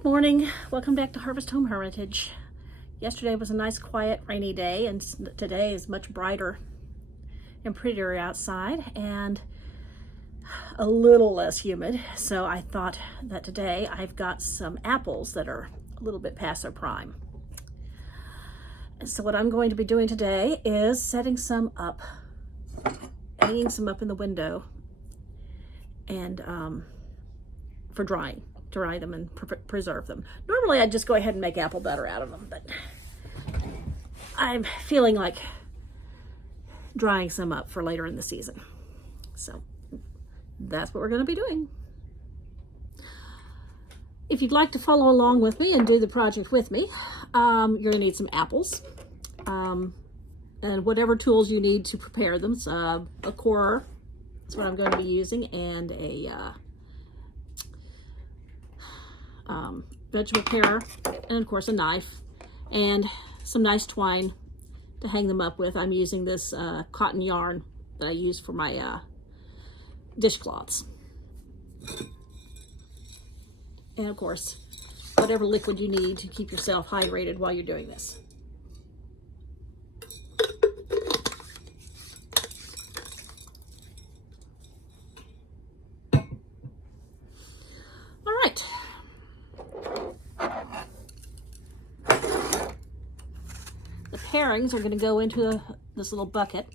Good morning. Welcome back to Harvest Home Hermitage. Yesterday was a nice, quiet, rainy day, and today is much brighter and prettier outside and a little less humid. So I thought that today I've got some apples that are a little bit past their prime. So what I'm going to be doing today is setting some up, hanging some up in the window, and for drying. Dry them and preserve them. Normally I'd just go ahead and make apple butter out of them, but I'm feeling like drying some up for later in the season. So that's what we're going to be doing. If you'd like to follow along with me and do the project with me, you're going to need some apples and whatever tools you need to prepare them. So, a corer, that's what I'm going to be using, and a vegetable parer, and of course a knife, and some nice twine to hang them up with. I'm using this cotton yarn that I use for my dishcloths. And of course, whatever liquid you need to keep yourself hydrated while you're doing this. All right. The pairings are going to go into this little bucket.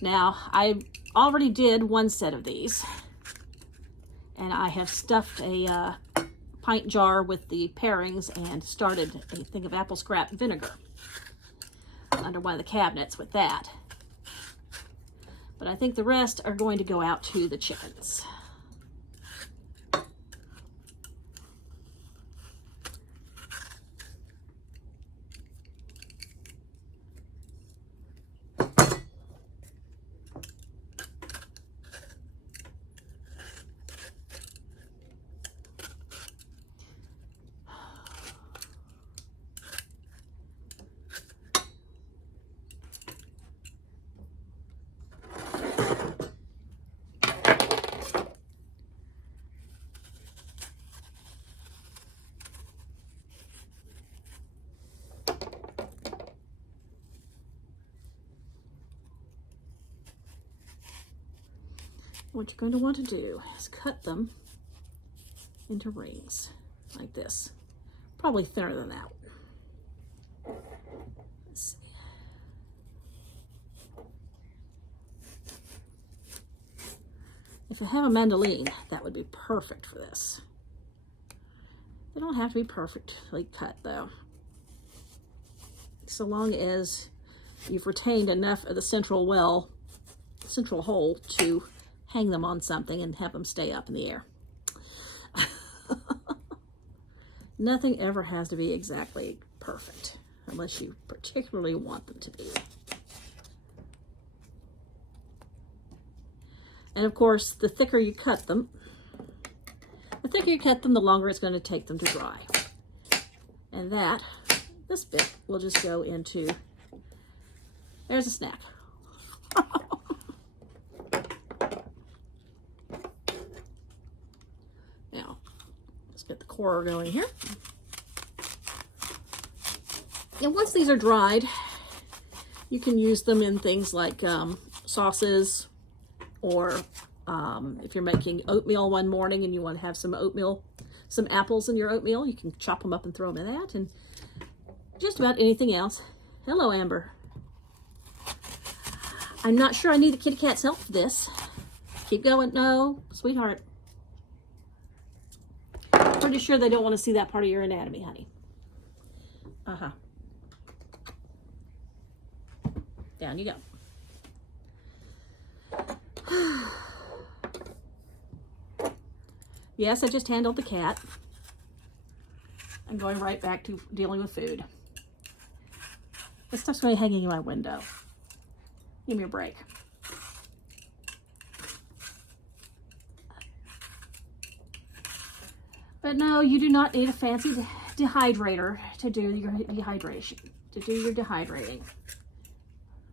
Now, I already did one set of these, and I have stuffed a pint jar with the pairings and started a thing of apple scrap vinegar under one of the cabinets with that. But I think the rest are going to go out to the chickens. What you're going to want to do is cut them into rings like this. Probably thinner than that one. Let's see. If I have a mandolin, that would be perfect for this. They don't have to be perfectly cut though. So long as you've retained enough of the central hole to hang them on something and have them stay up in the air. Nothing ever has to be exactly perfect unless you particularly want them to be. And of course, the thicker you cut them, the longer it's going to take them to dry. And this bit will just go into, there's a snack. Get the corer going here. And once these are dried, you can use them in things like sauces, or if you're making oatmeal one morning and you want to have some apples in your oatmeal, you can chop them up and throw them in that, and just about anything else. Hello, Amber. I'm not sure I need the kitty cat's help for this. Keep going. No, sweetheart. Pretty sure they don't want to see that part of your anatomy, honey. Down you go. Yes, I just handled the cat. I'm going right back to dealing with food. This stuff's going to be hanging in my window. Give me a break. But no, you do not need a fancy dehydrator to do your dehydrating.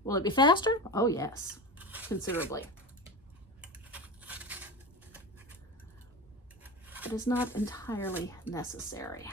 Will it be faster? Oh yes, considerably. It is not entirely necessary.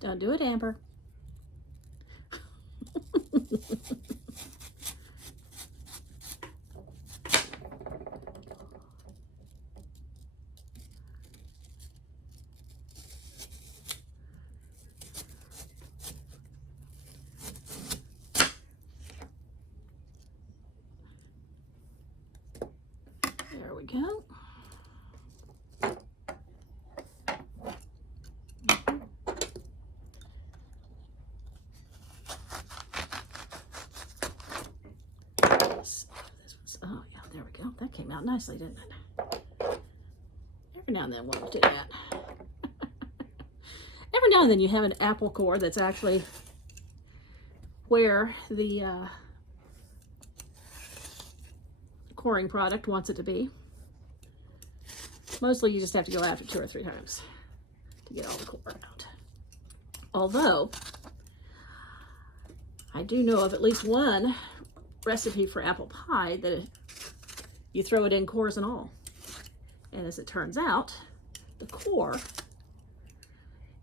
Don't do it, Amber. There we go. Oh yeah, there we go. That came out nicely, didn't it? Every now and then we'll do that. Every now and then you have an apple core that's actually where the coring product wants it to be. Mostly you just have to go after 2 or 3 times to get all the core out. Although, I do know of at least one recipe for apple pie that you throw it in cores and all. And as it turns out, the core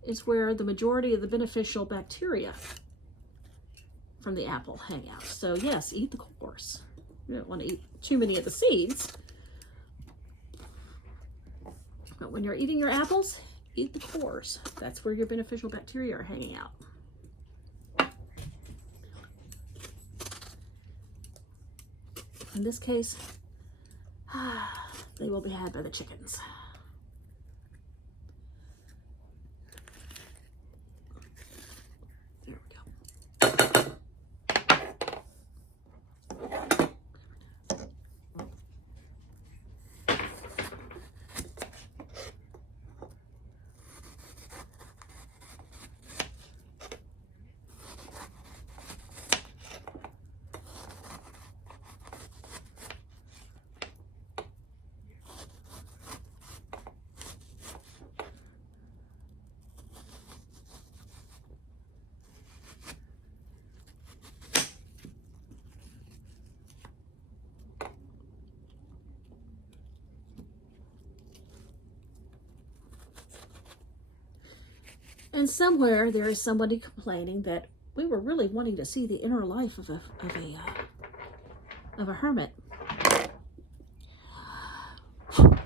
is where the majority of the beneficial bacteria from the apple hang out. So yes, eat the cores. You don't want to eat too many of the seeds. But when you're eating your apples, eat the cores. That's where your beneficial bacteria are hanging out. In this case, they will be had by the chickens. There we go. And somewhere there is somebody complaining that we were really wanting to see the inner life of a hermit.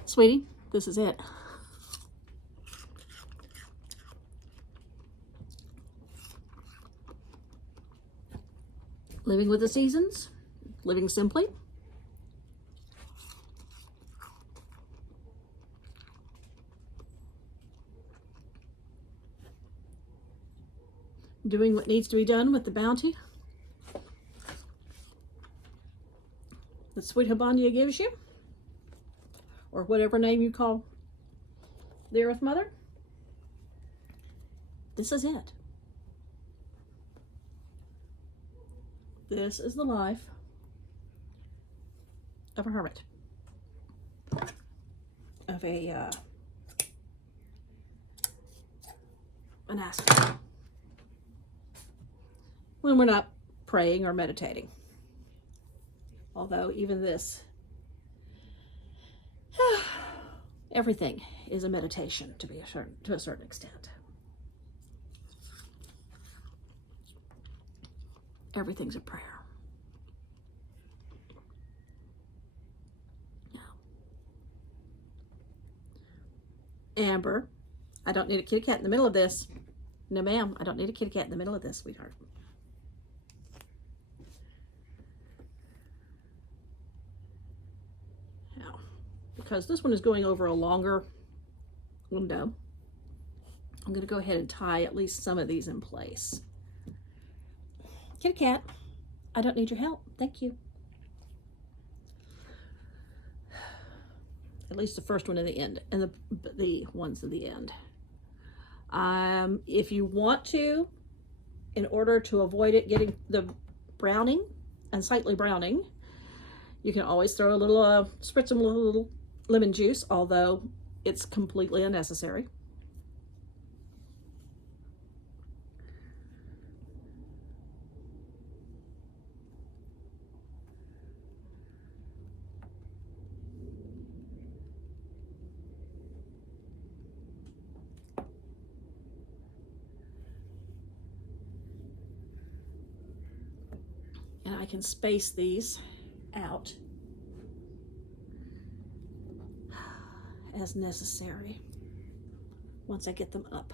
Sweetie, this is it. Living with the seasons, living simply. Doing what needs to be done with the bounty that Sweet Habanya gives you, or whatever name you call the Earth Mother. This is it. This is the life of a hermit, of a monastic, when we're not praying or meditating. Although even this Everything is a meditation to a certain extent. Everything's a prayer. Now, Amber, I don't need a kitty cat in the middle of this. No, ma'am, I don't need a kitty cat in the middle of this, sweetheart. Now, because this one is going over a longer window, I'm going to go ahead and tie at least some of these in place. Kitty cat, I don't need your help. Thank you. At least the first one in the end, and the ones in the end. If you want to, in order to avoid it getting the browning, unsightly browning, you can always throw a little, spritz some little lemon juice, although it's completely unnecessary. And I can space these out as necessary once I get them up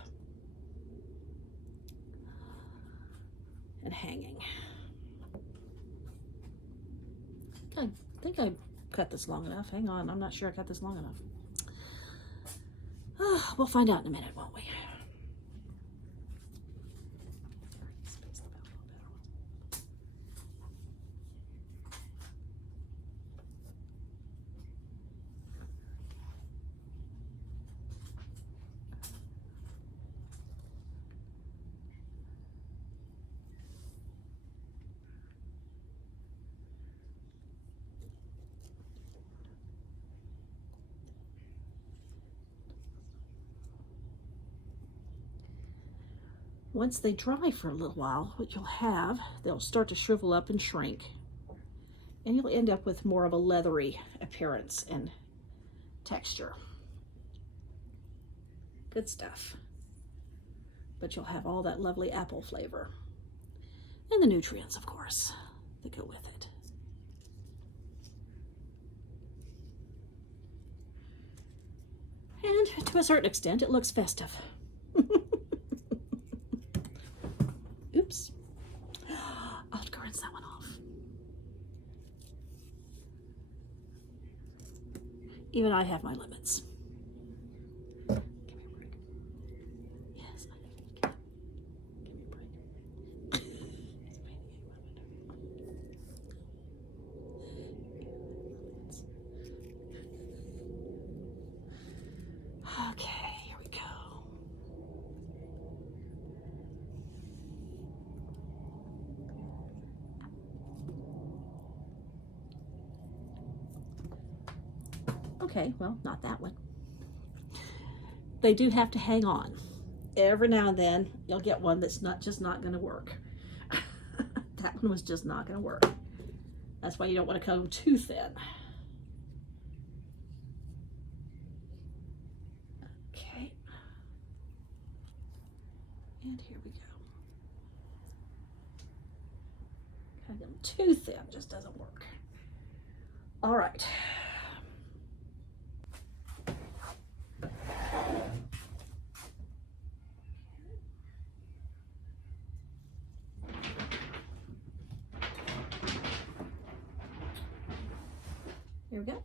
and hanging. I think I cut this long enough. Hang on, I'm not sure I cut this long enough. We'll find out in a minute, won't we? Once they dry for a little while, what you'll have, they'll start to shrivel up and shrink. And you'll end up with more of a leathery appearance and texture. Good stuff. But you'll have all that lovely apple flavor. And the nutrients, of course, that go with it. And to a certain extent, it looks festive. Oops. I'll have to rinse that one off. Even I have my limits. Give me a break. Yes, I can. Give me a break. Okay, here we go. Okay, well, not that one. They do have to hang on. Every now and then, you'll get one that's just not going to work. That one was just not going to work. That's why you don't want to comb too thin. Okay. And here we go. Cut them too thin, just doesn't work. All right. Here we go.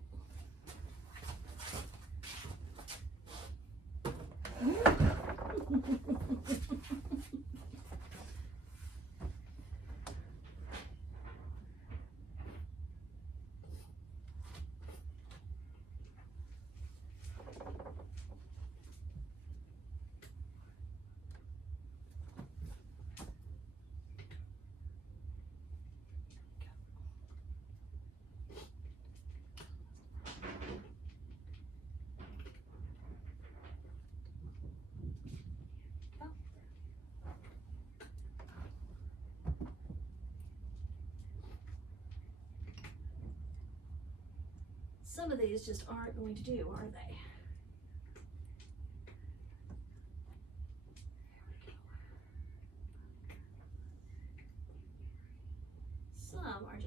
Some of these just aren't going to do, are they?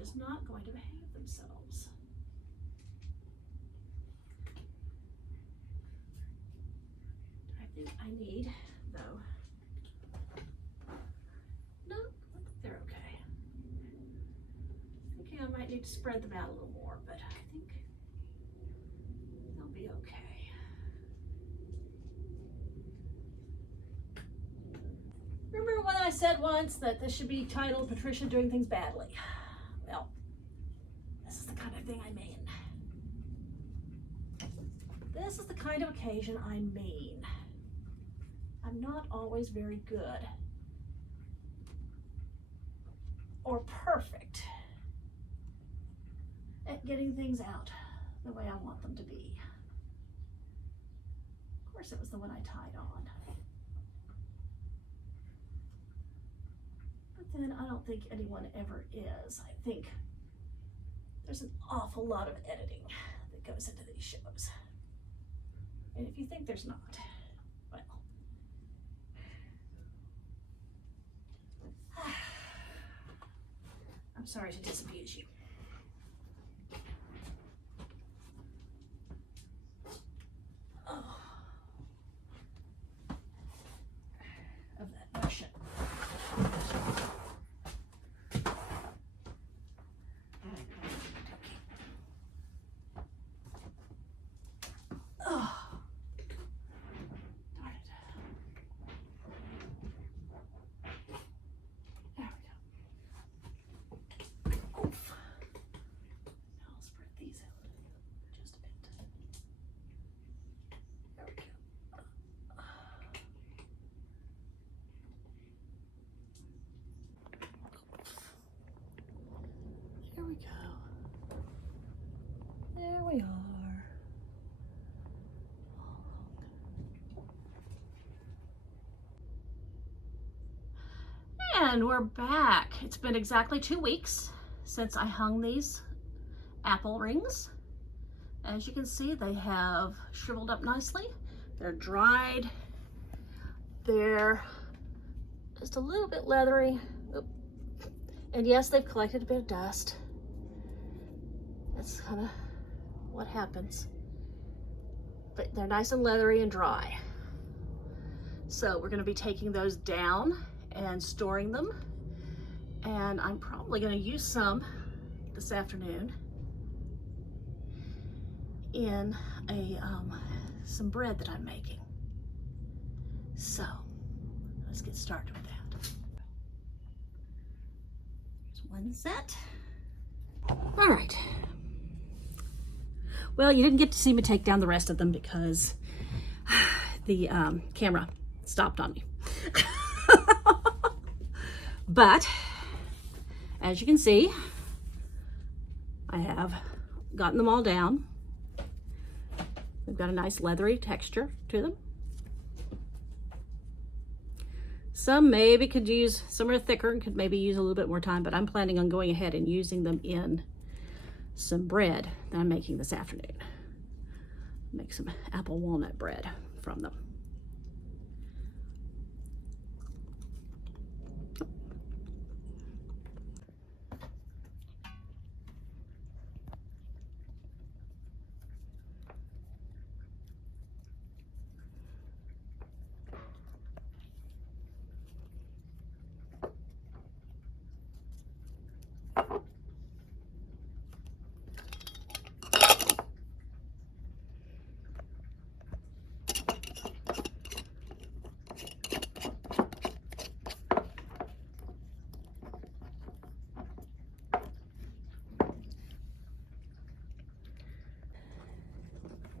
just not going to behave themselves. I think I need, though. No, they're okay. Okay, I might need to spread them out a little more, but I think they'll be okay. Remember when I said once that this should be titled Patricia Doing Things Badly? Well, this is the kind of thing I mean. This is the kind of occasion I mean. I'm not always very good or perfect at getting things out the way I want them to be. Of course, it was the one I tied on. But then I don't think anyone ever is. I think there's an awful lot of editing that goes into these shows. And if you think there's not, well, I'm sorry to disabuse you. Oh. Of that notion. Oh. Darn it. There we go. Oof. Now I'll spread these out just a bit. There we go. There we go. There we are. And we're back. It's been exactly 2 weeks since I hung these apple rings. As you can see, they have shriveled up nicely. They're dried. They're just a little bit leathery. Oop. And yes, they've collected a bit of dust. That's kind of what happens. But they're nice and leathery and dry. So we're going to be taking those down and storing them, and I'm probably going to use some this afternoon in some bread that I'm making. So let's get started with that. There's one set. All right. Well, you didn't get to see me take down the rest of them because the camera stopped on me. But as you can see, I have gotten them all down. They've got a nice leathery texture to them. Some maybe could use, some are thicker and could maybe use a little bit more time, but I'm planning on going ahead and using them in some bread that I'm making this afternoon. Make some apple walnut bread from them.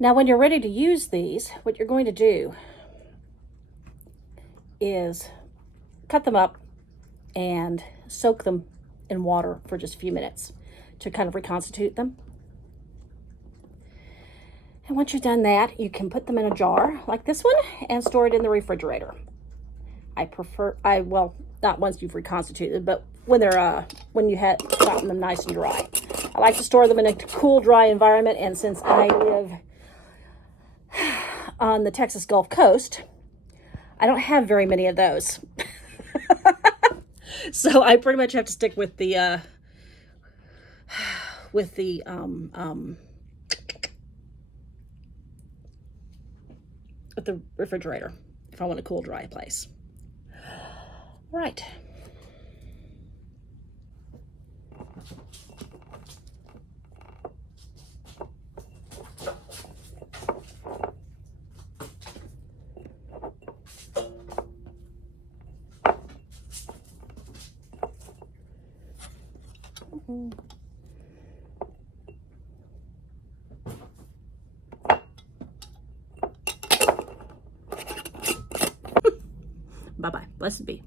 Now, when you're ready to use these, what you're going to do is cut them up and soak them in water for just a few minutes to kind of reconstitute them. And once you've done that, you can put them in a jar like this one and store it in the refrigerator. Well, not once you've reconstituted, but when they're when you had gotten them nice and dry. I like to store them in a cool, dry environment, and since I live on the Texas Gulf Coast, I don't have very many of those. So I pretty much have to stick with the with the refrigerator if I want a cool, dry place. Right. Bye-bye. Blessed be.